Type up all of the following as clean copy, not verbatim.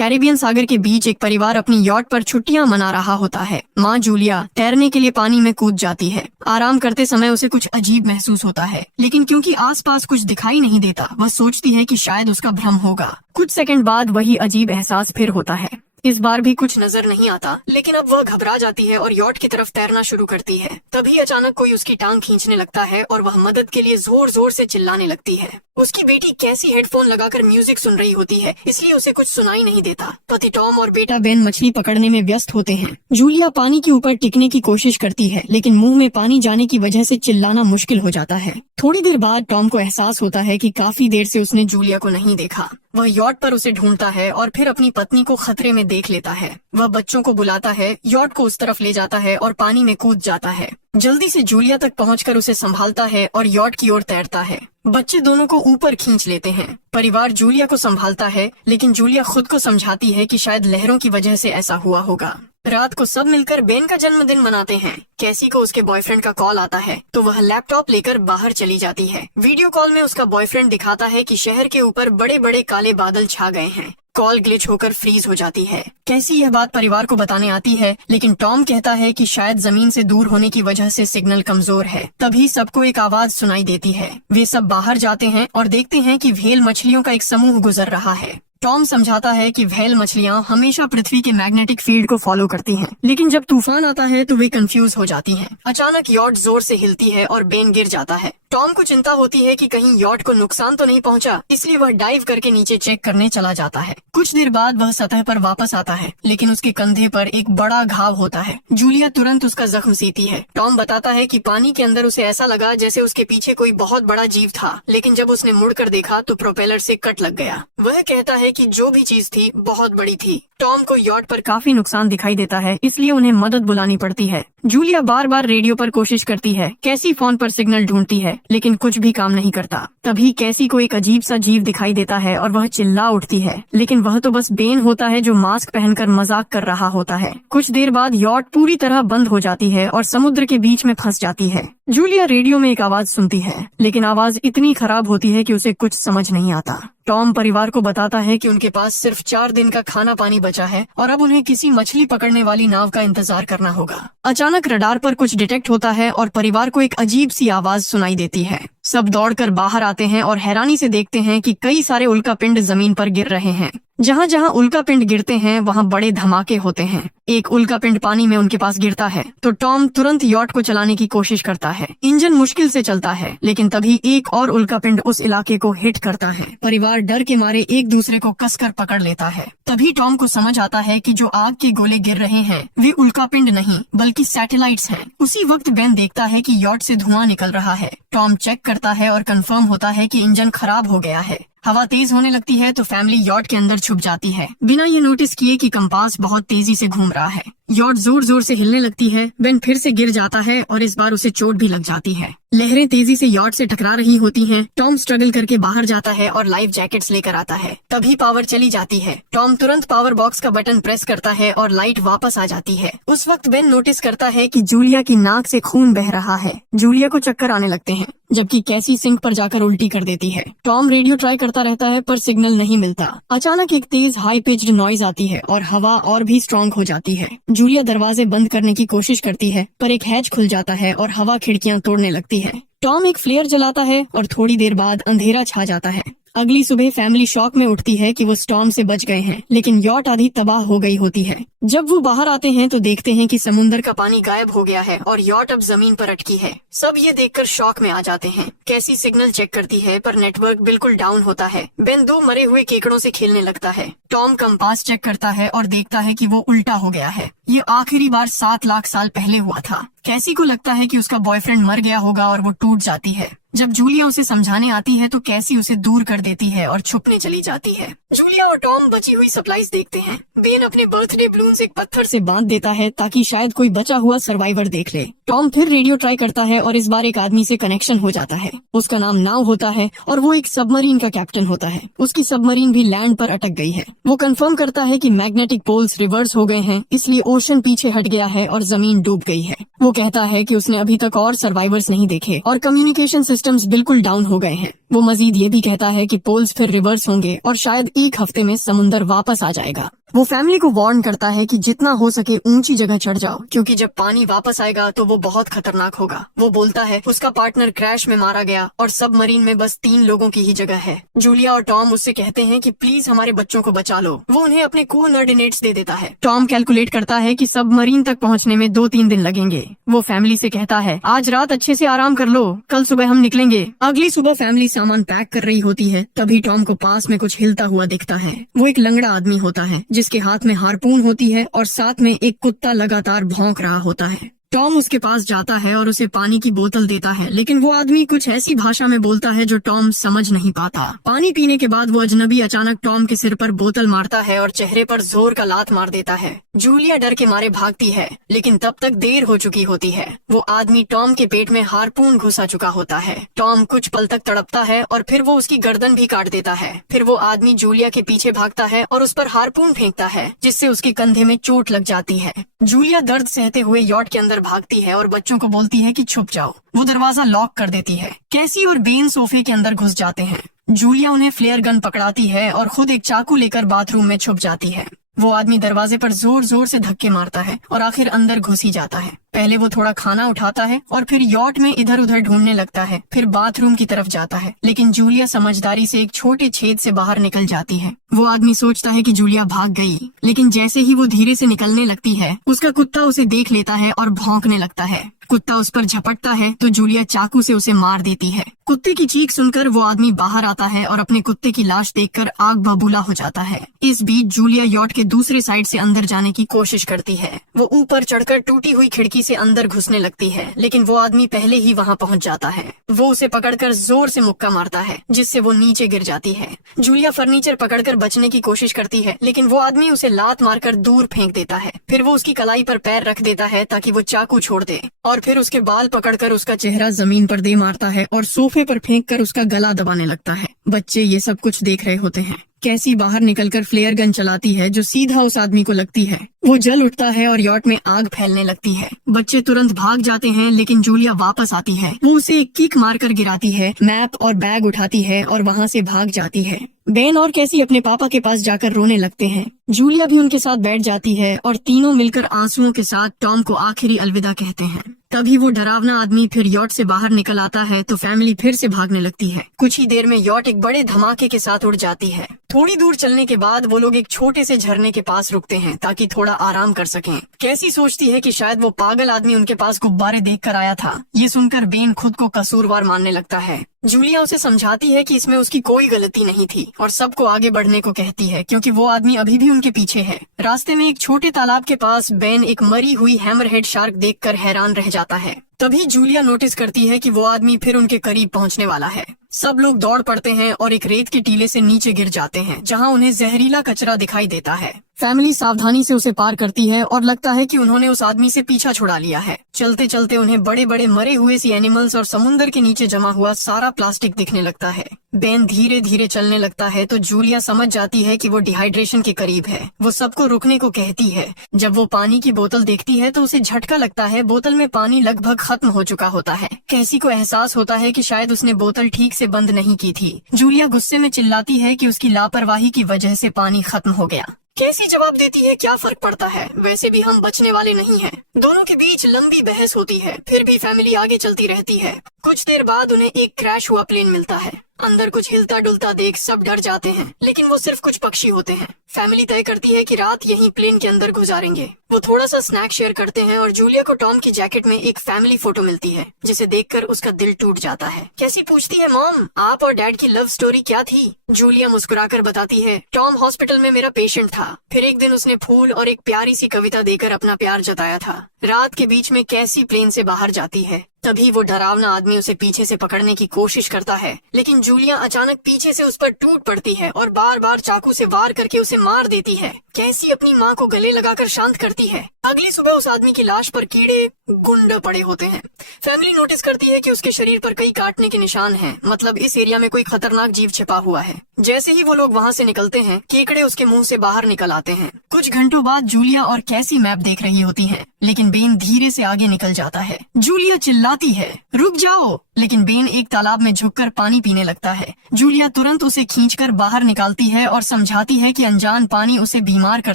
Caribbean सागर के बीच एक परिवार अपनी यॉट पर छुट्टियां मना रहा होता है। माँ जूलिया तैरने के लिए पानी में कूद जाती है। आराम करते समय उसे कुछ अजीब महसूस होता है, लेकिन क्योंकि आसपास कुछ दिखाई नहीं देता, वह सोचती है कि शायद उसका भ्रम होगा। कुछ सेकंड बाद वही अजीब एहसास फिर होता है। इस बार भी कुछ नजर नहीं आता, लेकिन अब वह घबरा जाती है और यॉट की तरफ तैरना शुरू करती है। तभी अचानक कोई उसकी टांग खींचने लगता है और वह मदद के लिए जोर जोर से चिल्लाने लगती है। उसकी बेटी कैसी हेडफोन लगाकर म्यूजिक सुन रही होती है, इसलिए उसे कुछ सुनाई नहीं देता। पति टॉम और बेटा बेन मछली पकड़ने में व्यस्त होते हैं। जूलिया पानी के ऊपर टिकने की कोशिश करती है, लेकिन मुंह में पानी जाने की वजह से चिल्लाना मुश्किल हो जाता है। थोड़ी देर बाद टॉम को एहसास होता है कि काफी देर से उसने जूलिया को नहीं देखा। वह यॉट पर उसे ढूंढता है और फिर अपनी पत्नी को खतरे में देख लेता है। वह बच्चों को बुलाता है, यॉट को उस तरफ ले जाता है और पानी में कूद जाता है। जल्दी से जूलिया तक पहुंचकर उसे संभालता है और यॉट की ओर तैरता है। बच्चे दोनों को ऊपर खींच लेते हैं। परिवार जूलिया को संभालता है, लेकिन जूलिया खुद को समझाती है कि शायद लहरों की वजह से ऐसा हुआ होगा। रात को सब मिलकर बेन का जन्मदिन मनाते हैं। कैसी को उसके बॉयफ्रेंड का कॉल आता है, तो वह लैपटॉप लेकर बाहर चली जाती है। वीडियो कॉल में उसका बॉयफ्रेंड दिखाता है कि शहर के ऊपर बड़े बड़े काले बादल छा गए हैं। कॉल ग्लिच होकर फ्रीज हो जाती है। कैसी यह बात परिवार को बताने आती है, लेकिन टॉम कहता है कि शायद जमीन से दूर होने की वजह से सिग्नल कमजोर है। तभी सबको एक आवाज सुनाई देती है। वे सब बाहर जाते हैं और देखते हैं कि व्हेल मछलियों का एक समूह गुजर रहा है। टॉम समझाता है कि व्हेल मछलियां हमेशा पृथ्वी के मैग्नेटिक फील्ड को फॉलो करती हैं, लेकिन जब तूफान आता है तो वे कंफ्यूज हो जाती हैं। अचानक यॉट जोर से हिलती है और बेन गिर जाता है। टॉम को चिंता होती है कि कहीं यॉट को नुकसान तो नहीं पहुंचा, इसलिए वह डाइव करके नीचे चेक करने चला जाता है। कुछ देर बाद वह सतह पर वापस आता है, लेकिन उसके कंधे पर एक बड़ा घाव होता है। जूलिया तुरंत उसका जख्म सीती है। टॉम बताता है कि पानी के अंदर उसे ऐसा लगा जैसे उसके पीछे कोई बहुत बड़ा जीव था, लेकिन जब उसने मुड़कर देखा तो प्रोपेलर से कट लग गया। वह कहता है कि जो भी चीज थी बहुत बड़ी थी। टॉम को यॉट पर काफी नुकसान दिखाई देता है, इसलिए उन्हें मदद बुलानी पड़ती है। जूलिया बार बार रेडियो पर कोशिश करती है। कैसी फोन पर सिग्नल ढूंढती है, लेकिन कुछ भी काम नहीं करता। तभी कैसी को एक अजीब सा जीव दिखाई देता है और वह चिल्ला उठती है, लेकिन वह तो बस बेन होता है जो मास्क पहनकर मजाक कर रहा होता है। कुछ देर बाद यॉट पूरी तरह बंद हो जाती है और समुद्र के बीच में फंस जाती है। जूलिया रेडियो में एक आवाज सुनती है, लेकिन आवाज इतनी खराब होती है कि उसे कुछ समझ नहीं आता। टॉम परिवार को बताता है कि उनके पास सिर्फ 4 दिन का खाना पानी बचा है और अब उन्हें किसी मछली पकड़ने वाली नाव का इंतजार करना होगा। अचानक रडार पर कुछ डिटेक्ट होता है और परिवार को एक अजीब सी आवाज सुनाई देती है। सब दौड़कर बाहर आते हैं और हैरानी से देखते हैं कि कई सारे उल्कापिंड जमीन पर गिर रहे हैं। जहाँ जहाँ उल्कापिंड गिरते हैं वहाँ बड़े धमाके होते हैं। एक उल्कापिंड पानी में उनके पास गिरता है तो टॉम तुरंत यॉट को चलाने की कोशिश करता है। इंजन मुश्किल से चलता है, लेकिन तभी एक और उल्कापिंड उस इलाके को हिट करता है। परिवार डर के मारे एक दूसरे को कसकर पकड़ लेता है। तभी टॉम को समझ आता है कि जो आग के गोले गिर रहे हैं वे उल्कापिंड नहीं बल्कि सैटेलाइट्स हैं। उसी वक्त बेन देखता है कि यॉट से धुआं निकल रहा है। टॉम चेक करता है और कंफर्म होता है कि इंजन खराब हो गया है। हवा तेज होने लगती है तो फैमिली यॉट के अंदर छुप जाती है, बिना ये नोटिस किए कि कंपास बहुत तेजी से घूम रहा है। यॉट जोर जोर से हिलने लगती है। बेन फिर से गिर जाता है और इस बार उसे चोट भी लग जाती है। लहरें तेजी से यॉट से टकरा रही होती हैं। टॉम स्ट्रगल करके बाहर जाता है और लाइफ जैकेट्स लेकर आता है। तभी पावर चली जाती है। टॉम तुरंत पावर बॉक्स का बटन प्रेस करता है और लाइट वापस आ जाती है। उस वक्त बेन नोटिस करता है कि जूलिया की नाक से खून बह रहा है। जूलिया को चक्कर आने लगते हैं, जबकि कैसी सिंक पर जाकर उल्टी कर देती है। टॉम रेडियो ट्राई करता रहता है पर सिग्नल नहीं मिलता। अचानक एक तेज हाई पिच्ड नॉइज आती है और हवा और भी स्ट्रॉन्ग हो जाती है। जूलिया दरवाजे बंद करने की कोशिश करती है, पर एक हैच खुल जाता है और हवा खिड़कियां तोड़ने लगती है। टॉम एक फ्लेयर जलाता है और थोड़ी देर बाद अंधेरा छा जाता है। अगली सुबह फैमिली शॉक में उठती है कि वो स्टॉर्म से बच गए हैं, लेकिन यॉट आधी तबाह हो गई होती है। जब वो बाहर आते हैं तो देखते हैं कि समुद्र का पानी गायब हो गया है और यॉट अब जमीन पर अटकी है। सब ये देखकर शॉक में आ जाते हैं। कैसी सिग्नल चेक करती है पर नेटवर्क बिल्कुल डाउन होता है। बेन 2 मरे हुए केकड़ों से खेलने लगता है। टॉम कंपास चेक करता है और देखता है कि वो उल्टा हो गया है। ये आखिरी बार 7 लाख साल पहले हुआ था। कैसी को लगता है कि उसका बॉयफ्रेंड मर गया होगा और वो टूट जाती है। जब जूलिया उसे समझाने आती है तो कैसी उसे दूर कर देती है और छुपने चली जाती है। जूलिया और टॉम बची हुई सप्लाईज देखते हैं। बेन अपने बर्थडे बलून्स एक पत्थर से बांध देता है ताकि शायद कोई बचा हुआ सर्वाइवर देख ले। टॉम फिर रेडियो ट्राई करता है और इस बार एक आदमी से कनेक्शन हो जाता है। उसका नाम नाव होता है और वो एक सबमरीन का कैप्टन होता है। उसकी सबमरीन भी लैंड पर अटक गई है। वो कंफर्म करता है कि मैग्नेटिक पोल्स रिवर्स हो गए हैं, इसलिए ओशन पीछे हट गया है और जमीन डूब गई है। वो कहता है कि उसने अभी तक और सर्वाइवर्स नहीं देखे और कम्युनिकेशन सिस्टम्स बिल्कुल डाउन हो गए हैं। वो मजीद ये भी कहता है कि पोल्स फिर रिवर्स होंगे और शायद एक हफ्ते में समुंदर वापस आ जाएगा। वो फैमिली को वार्न करता है कि जितना हो सके ऊंची जगह चढ़ जाओ, क्योंकि जब पानी वापस आएगा तो वो बहुत खतरनाक होगा। वो बोलता है उसका पार्टनर क्रैश में मारा गया और सबमरीन में बस 3 लोगों की ही जगह है। जूलिया और टॉम उससे कहते हैं कि प्लीज हमारे बच्चों को बचा लो। वो उन्हें अपने कोऑर्डिनेट्स दे देता है। टॉम कैलकुलेट करता है कि सबमरीन तक पहुंचने में 2-3 दिन लगेंगे। वो फैमिली से कहता है आज रात अच्छे से आराम कर लो, कल सुबह हम निकलेंगे। अगली सुबह फैमिली सामान पैक कर रही होती है, तभी टॉम को पास में कुछ हिलता हुआ दिखता है। वो एक लंगड़ा आदमी होता है जिसके हाथ में हार्पून होती है और साथ में एक कुत्ता लगातार भौंक रहा होता है। टॉम उसके पास जाता है और उसे पानी की बोतल देता है, लेकिन वो आदमी कुछ ऐसी भाषा में बोलता है जो टॉम समझ नहीं पाता। पानी पीने के बाद वो अजनबी अचानक टॉम के सिर पर बोतल मारता है और चेहरे पर जोर का लात मार देता है। जूलिया डर के मारे भागती है, लेकिन तब तक देर हो चुकी होती है। वो आदमी टॉम के पेट में हार्पून घुसा चुका होता है। टॉम कुछ पल तक तड़पता है और फिर वो उसकी गर्दन भी काट देता है। फिर वो आदमी जूलिया के पीछे भागता है और उस पर हार्पून फेंकता है, जिससे उसके कंधे में चोट लग जाती है। जूलिया दर्द सहते हुए यॉट के अंदर भागती है और बच्चों को बोलती है कि छुप जाओ। वो दरवाजा लॉक कर देती है। कैसी और बेन सोफे के अंदर घुस जाते हैं। जूलिया उन्हें फ्लेयर गन पकड़ाती है और खुद एक चाकू लेकर बाथरूम में छुप जाती है। वो आदमी दरवाजे पर जोर जोर से धक्के मारता है और आखिर अंदर घुस ही जाता है। पहले वो थोड़ा खाना उठाता है और फिर यॉट में इधर उधर ढूंढने लगता है, फिर बाथरूम की तरफ जाता है, लेकिन जूलिया समझदारी से एक छोटे छेद से बाहर निकल जाती है। वो आदमी सोचता है कि जूलिया भाग गई, लेकिन जैसे ही वो धीरे से निकलने लगती है, उसका कुत्ता उसे देख लेता है और भौंकने लगता है। कुत्ता उस पर झपटता है तो जूलिया चाकू से उसे मार देती है। कुत्ते की चीख सुनकर वो आदमी बाहर आता है और अपने कुत्ते की लाश देखकर आग बबूला हो जाता है। इस बीच जूलिया यॉट के दूसरे साइड से अंदर जाने की कोशिश करती है। वो ऊपर चढ़कर टूटी हुई खिड़की से अंदर घुसने लगती है, लेकिन वो आदमी पहले ही वहाँ पहुँच जाता है। वो उसे पकड़कर जोर से मुक्का मारता है, जिससे वो नीचे गिर जाती है। जूलिया फर्नीचर पकड़कर बचने की कोशिश करती है, लेकिन वो आदमी उसे लात मारकर दूर फेंक देता है। फिर वो उसकी कलाई पर पैर रख देता है ताकि वो चाकू छोड़ दे, और फिर उसके बाल पकड़कर उसका चेहरा जमीन पर दे मारता है और सोफे पर फेंककर उसका गला दबाने लगता है। बच्चे ये सब कुछ देख रहे होते हैं। कैसी बाहर निकलकर फ्लेयर गन चलाती है जो सीधा उस आदमी को लगती है। वो जल उठता है और यॉट में आग फैलने लगती है। बच्चे तुरंत भाग जाते हैं, लेकिन जूलिया वापस आती है। वो उसे एक किक मारकर गिराती है, मैप और बैग उठाती है और वहाँ से भाग जाती है। बेन और कैसी अपने पापा के पास जाकर रोने लगते हैं। जूलिया भी उनके साथ बैठ जाती है और तीनों मिलकर आंसुओं के साथ टॉम को आखिरी अलविदा कहते हैं। तभी वो डरावना आदमी फिर यॉट से बाहर निकल आता है तो फैमिली फिर से भागने लगती है। कुछ ही देर में यॉट एक बड़े धमाके के साथ उड़ जाती है। थोड़ी दूर चलने के बाद वो लोग एक छोटे से झरने के पास रुकते हैं ताकि थोड़ा आराम कर सकें। कैसी सोचती है कि शायद वो पागल आदमी उनके पास गुब्बारे देखकर आया था। ये सुनकर बेन खुद को कसूरवार मानने लगता है। जूलिया उसे समझाती है कि इसमें उसकी कोई गलती नहीं थी और सबको आगे बढ़ने को कहती है, क्योंकि वो आदमी अभी भी उनके पीछे है। रास्ते में एक छोटे तालाब के पास बेन एक मरी हुई हैमरहेड शार्क देखकर हैरान रह जाता है। तभी जूलिया नोटिस करती है कि वो आदमी फिर उनके करीब पहुंचने वाला है। सब लोग दौड़ पड़ते हैं और एक रेत के टीले से नीचे गिर जाते हैं, जहां उन्हें जहरीला कचरा दिखाई देता है। फैमिली सावधानी से उसे पार करती है और लगता है कि उन्होंने उस आदमी से पीछा छुड़ा लिया है। चलते चलते उन्हें बड़े बड़े मरे हुए सी एनिमल्स और समुंदर के नीचे जमा हुआ सारा प्लास्टिक दिखने लगता है। बेन धीरे धीरे चलने लगता है तो जूलिया समझ जाती है कि वो डिहाइड्रेशन के करीब है। वो सबको रुकने को कहती है। जब वो पानी की बोतल देखती है तो उसे झटका लगता है। बोतल में पानी लगभग खत्म हो चुका होता है। कैसी को एहसास होता है कि शायद उसने बोतल ठीक से बंद नहीं की थी। जूलिया गुस्से में चिल्लाती है कि उसकी लापरवाही की वजह से पानी खत्म हो गया। कैसी जवाब देती है, क्या फर्क पड़ता है, वैसे भी हम बचने वाले नहीं हैं। दोनों के बीच लंबी बहस होती है, फिर भी फैमिली आगे चलती रहती है। कुछ देर बाद उन्हें एक क्रैश हुआ प्लेन मिलता है। अंदर कुछ हिलता डुलता देख सब डर जाते हैं, लेकिन वो सिर्फ कुछ पक्षी होते हैं। फैमिली तय करती है कि रात यहीं प्लेन के अंदर गुजारेंगे। वो थोड़ा सा स्नैक शेयर करते हैं और जूलिया को टॉम की जैकेट में एक फैमिली फोटो मिलती है, जिसे देखकर उसका दिल टूट जाता है। कैसी पूछती है, मॉम आप और डैड की लव स्टोरी क्या थी? जूलिया मुस्कुराकर बताती है, टॉम हॉस्पिटल में मेरा पेशेंट था। फिर एक दिन उसने फूल और एक प्यारी सी कविता देकर अपना प्यार जताया था। रात के बीच में कैसी प्लेन से बाहर जाती है। तभी वो डरावना आदमी उसे पीछे से पकड़ने की कोशिश करता है, लेकिन जूलिया अचानक पीछे से उस पर टूट पड़ती है और बार बार चाकू से वार करके उसे मार देती है। कैसी अपनी माँ को गले लगाकर शांत करती है। अगली सुबह उस आदमी की लाश पर कीड़े गुंड पड़े होते हैं। फैमिली नोटिस करती है कि उसके शरीर पर कई काटने के निशान हैं, मतलब इस एरिया में कोई खतरनाक जीव छिपा हुआ है। जैसे ही वो लोग वहाँ से निकलते हैं, केकड़े उसके मुंह से बाहर निकल आते हैं। कुछ घंटों बाद जूलिया और कैसी मैप देख रही होती है, लेकिन बेन धीरे से आगे निकल जाता है। जूलिया चिल्लाती है, रुक जाओ, लेकिन बेन एक तालाब में झुककर पानी पीने लगता है। जूलिया तुरंत उसे खींचकर बाहर निकालती है और समझाती है कि अनजान पानी उसे बीमार कर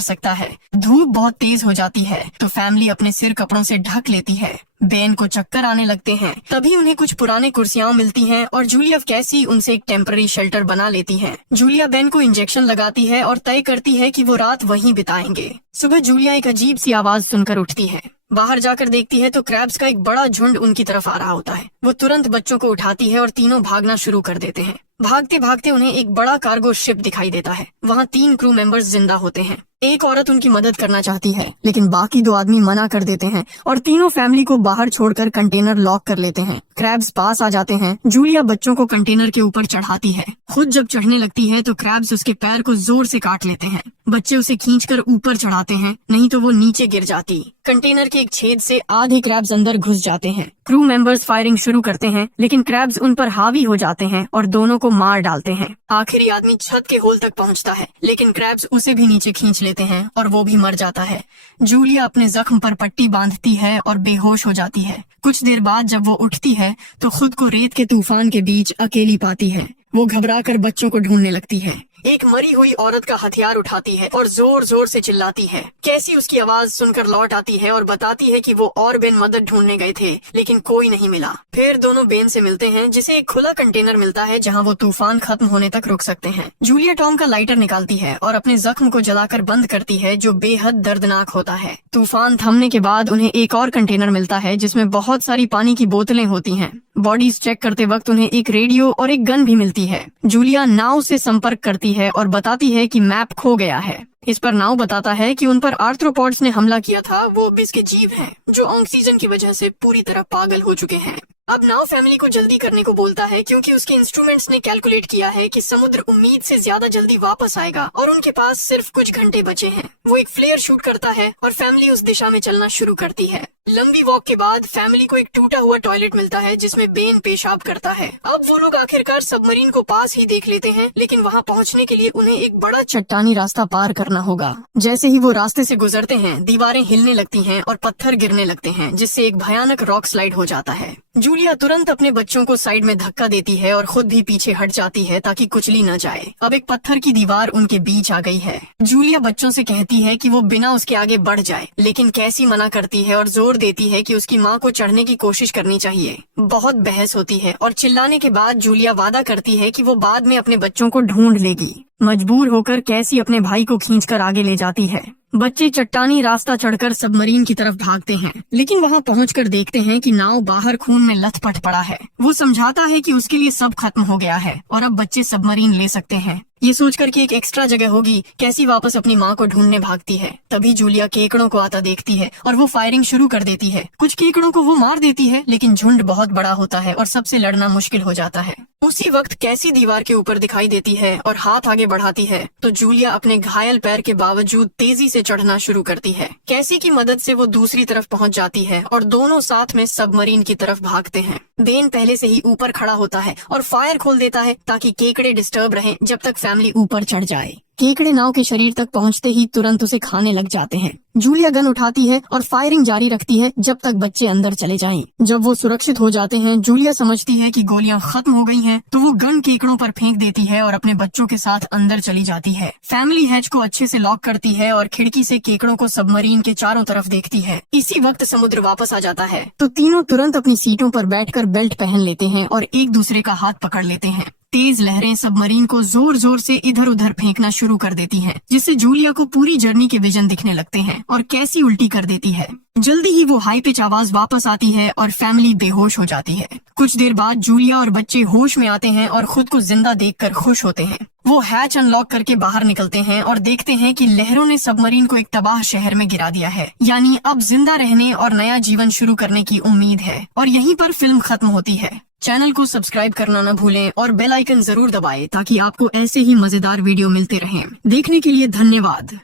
सकता है। धूप बहुत तेज हो जाती है तो फैमिली अपने सिर कपड़ों से ढक लेती है। बेन को चक्कर आने लगते हैं। तभी उन्हें कुछ पुराने कुर्सियां मिलती हैं और जूलिया कैसी उनसे एक टेम्पररी शेल्टर बना लेती है। जूलिया बेन को इंजेक्शन लगाती है और तय करती है कि वो रात वहीं बिताएंगे। सुबह जूलिया एक अजीब सी आवाज सुनकर उठती है। बाहर जाकर देखती है तो क्रैब्स का एक बड़ा झुंड उनकी तरफ आ रहा होता है। वो तुरंत बच्चों को उठाती है और तीनों भागना शुरू कर देते हैं। भागते भागते उन्हें एक बड़ा कार्गो शिप दिखाई देता है। वहाँ 3 क्रू मेंबर्स जिंदा होते हैं। एक औरत उनकी मदद करना चाहती है, लेकिन बाकी 2 आदमी मना कर देते हैं और तीनों फैमिली को बाहर छोड़कर कंटेनर लॉक कर लेते हैं। क्रैब्स पास आ जाते हैं। जूलिया बच्चों को कंटेनर के ऊपर चढ़ाती है। खुद जब चढ़ने लगती है तो क्रैब्स उसके पैर को जोर से काट लेते हैं। बच्चे उसे खींचकर ऊपर चढ़ाते हैं, नहीं तो वो नीचे गिर जाती। कंटेनर के एक छेद से आधे क्रैब्स अंदर घुस जाते हैं। क्रू मेंबर्स फायरिंग शुरू करते हैं, लेकिन क्रैब्स उन पर हावी हो जाते हैं और दोनों को मार डालते हैं। आखिरी आदमी छत के होल तक पहुंचता है, लेकिन क्रैब्स उसे भी नीचे खींच लेते हैं और वो भी मर जाता है। जूलिया अपने जख्म पर पट्टी बांधती है और बेहोश हो जाती है। कुछ देर बाद जब वो उठती है तो खुद को रेत के तूफान के बीच अकेली पाती है। वो घबराकर बच्चों को ढूंढने लगती है। एक मरी हुई औरत का हथियार उठाती है और जोर जोर से चिल्लाती है। कैसी उसकी आवाज सुनकर लौट आती है और बताती है कि वो और बेन मदद ढूंढने गए थे, लेकिन कोई नहीं मिला। फिर दोनों बेन से मिलते हैं, जिसे एक खुला कंटेनर मिलता है जहां वो तूफान खत्म होने तक रुक सकते हैं। जूलिया टॉम का लाइटर निकालती है और अपने जख्म को जलाकर बंद करती है, जो बेहद दर्दनाक होता है। तूफान थमने के बाद उन्हें एक और कंटेनर मिलता है जिसमें बहुत सारी पानी की बोतलें होती हैं। बॉडीज चेक करते वक्त उन्हें एक रेडियो और एक गन भी मिलती है। जूलिया नाव से संपर्क करती है और बताती है कि मैप खो गया है। इस पर नाव बताता है कि उन पर आर्थ्रोपॉड्स ने हमला किया था। वो अबिस के जीव हैं जो ऑक्सीजन की वजह से पूरी तरह पागल हो चुके हैं। अब नाव फैमिली को जल्दी करने को बोलता है, क्योंकि उसके इंस्ट्रूमेंट्स ने कैलकुलेट किया है कि समुद्र उम्मीद से ज्यादा जल्दी वापस आएगा और उनके पास सिर्फ कुछ घंटे बचे हैं। वो एक फ्लेयर शूट करता है और फैमिली उस दिशा में चलना शुरू करती है। लंबी वॉक के बाद फैमिली को एक टूटा हुआ टॉयलेट मिलता है जिसमें बेन पेशाब करता है। अब वो लोग आखिरकार सबमरीन को पास ही देख लेते हैं, लेकिन वहाँ पहुँचने के लिए उन्हें एक बड़ा चट्टानी रास्ता पार करना होगा। जैसे ही वो रास्ते से गुजरते हैं, दीवारें हिलने लगती हैं और पत्थर गिरने लगते हैं, जिससे एक भयानक रॉक स्लाइड हो जाता है। जूलिया तुरंत अपने बच्चों को साइड में धक्का देती है और खुद भी पीछे हट जाती है ताकि कुचली न जाए। अब एक पत्थर की दीवार उनके बीच आ गई है। जूलिया बच्चों से कहती है कि वो बिना उसके आगे बढ़ जाए, लेकिन कैसी मना करती है और जोर देती है कि उसकी माँ को चढ़ने की कोशिश करनी चाहिए। बहुत बहस होती है और चिल्लाने के बाद जूलिया वादा करती है कि वो बाद में अपने बच्चों को ढूंढ लेगी। मजबूर होकर कैसी अपने भाई को खींचकर आगे ले जाती है। बच्चे चट्टानी रास्ता चढ़कर सबमरीन की तरफ भागते हैं, लेकिन वहां पहुंचकर देखते हैं कि नाव बाहर खून में लथपथ पड़ा है। वो समझाता है कि उसके लिए सब खत्म हो गया है और अब बच्चे सबमरीन ले सकते हैं। ये सोचकर कि एक एक्स्ट्रा जगह होगी, कैसी वापस अपनी माँ को ढूंढने भागती है। तभी जूलिया केकड़ों को आता देखती है और वो फायरिंग शुरू कर देती है। कुछ केकड़ों को वो मार देती है, लेकिन झुंड बहुत बड़ा होता है और सबसे लड़ना मुश्किल हो जाता है। उसी वक्त कैसी दीवार के ऊपर दिखाई देती है और हाथ आगे बढ़ाती है तो जूलिया अपने घायल पैर के बावजूद तेजी से चढ़ना शुरू करती है। कैसी की मदद से वो दूसरी तरफ पहुंच जाती है और दोनों साथ में सबमरीन की तरफ भागते हैं। बेन पहले से ही ऊपर खड़ा होता है और फायर खोल देता है ताकि केकड़े डिस्टर्ब रहें जब तक फैमिली ऊपर चढ़ जाए। केकड़े नाव के शरीर तक पहुंचते ही तुरंत उसे खाने लग जाते हैं। जूलिया गन उठाती है और फायरिंग जारी रखती है जब तक बच्चे अंदर चले जाएं। जब वो सुरक्षित हो जाते हैं, जूलिया समझती है कि गोलियां खत्म हो गई हैं, तो वो गन केकड़ों पर फेंक देती है और अपने बच्चों के साथ अंदर चली जाती है। फैमिली हैच को अच्छे से लॉक करती है और खिड़की से केकड़ों को सबमरीन के चारों तरफ देखती है। इसी वक्त समुद्र वापस आ जाता है तो तीनों तुरंत अपनी सीटों पर बैठकर बेल्ट पहन लेते हैं और एक दूसरे का हाथ पकड़ लेते हैं। तेज लहरें सबमरीन को जोर जोर से इधर उधर फेंकना शुरू कर देती हैं, जिससे जूलिया को पूरी जर्नी के विजन दिखने लगते हैं और कैसी उल्टी कर देती है। जल्दी ही वो हाई पिच आवाज वापस आती है और फैमिली बेहोश हो जाती है। कुछ देर बाद जूलिया और बच्चे होश में आते हैं और खुद को जिंदा देखकर खुश होते हैं। वो हैच अनलॉक करके बाहर निकलते हैं और देखते हैं कि लहरों ने सबमरीन को एक तबाह शहर में गिरा दिया है। यानी अब जिंदा रहने और नया जीवन शुरू करने की उम्मीद है। और यहीं पर फिल्म खत्म होती है। चैनल को सब्सक्राइब करना न भूलें और बेल आइकन जरूर दबाएं ताकि आपको ऐसे ही मजेदार वीडियो मिलते रहें। देखने के लिए धन्यवाद।